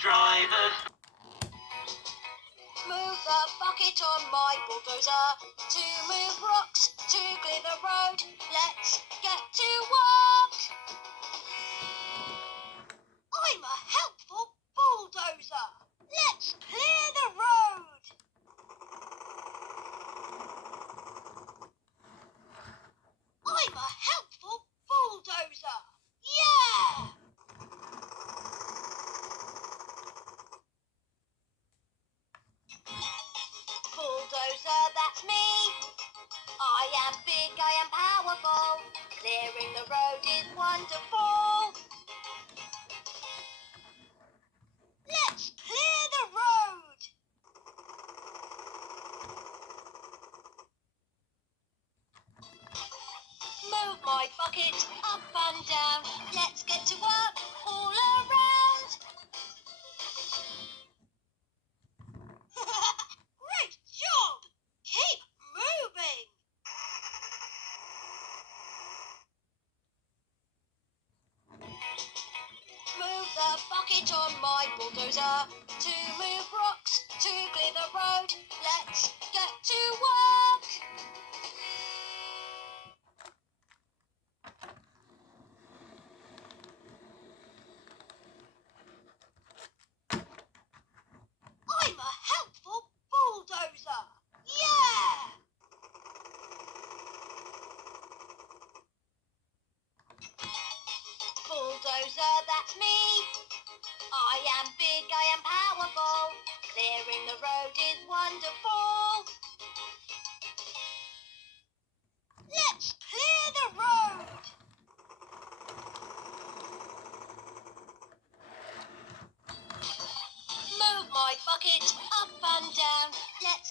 driver. Move the bucket on my bulldozer to move rocks to clear the road. Let's get to work. I'm a helpful bulldozer. Let's clear the road. I'm a helpful bulldozer. Yeah! Bulldozer, that's me. I am big, I am powerful. Clearing the road is wonderful. Let's clear the road. Move my bucket up and down. Let's get to work all around. Great job! Keep moving. Move the bucket on my bulldozer to move rocks to clear the road. Let's get to work. I'm a helpful bulldozer. Yeah! Bulldozer, that's me. I am big, I am powerful. Clearing the road is wonderful. Let's clear the road. Move my bucket up and down. Let's